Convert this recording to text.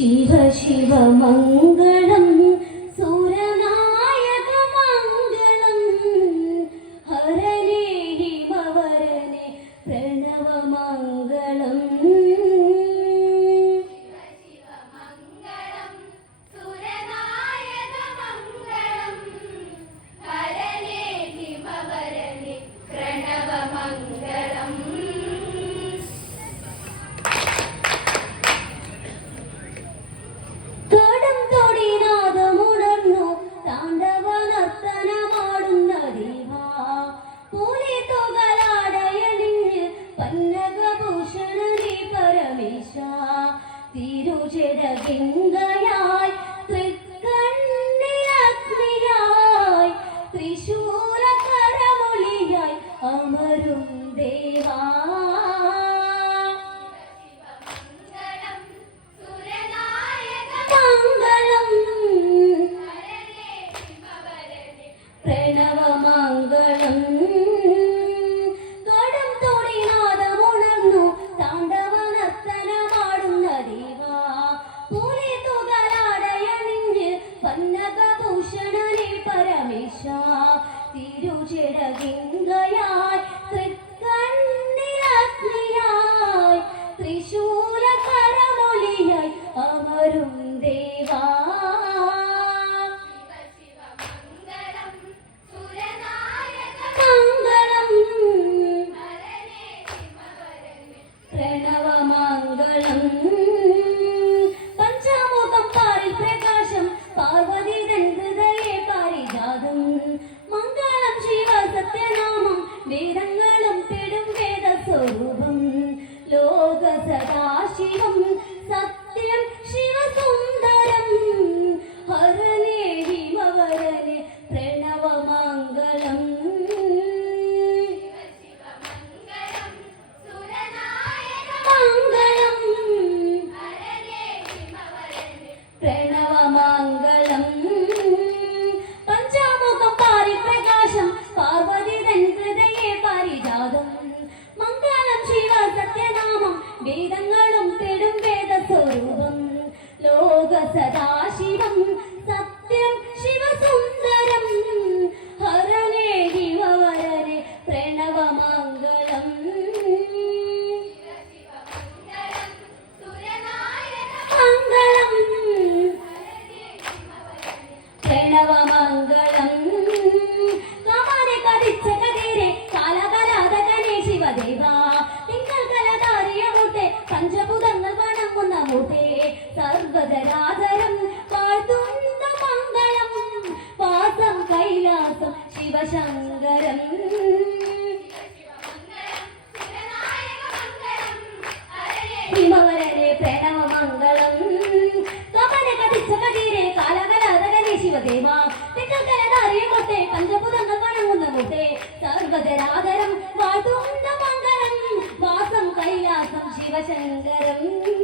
शिव शिव मङ्गलम् തിരുചിറകിങ്കയായി തൃക്കണ്ണിലഗ്നിയായി തൃശൂലകരമൊളിയായി അമരും ദേവാ చెడవిందు സദാശിവം സത്യം ശിവസുന്ദരം. ഹരനേ വിമവരനെ പ്രണവമംഗളം. മംഗളം. പ്രണവമംഗളം. 在大西南 ശിവശങ്കരം. ഹിമവരനെ പ്രണവമംഗളം. കതിരെ കാലകലാതകനെ ശിവദേവ. തെക്കക്കരതാറിയ മുട്ടെ പഞ്ചഭൂതങ്ങൾ വണങ്ങുന്ന മുട്ടെ. സർവതരാതരം വാട്ടുന്ന മംഗളം. വാസം കൈലാസം ശിവശങ്കരം.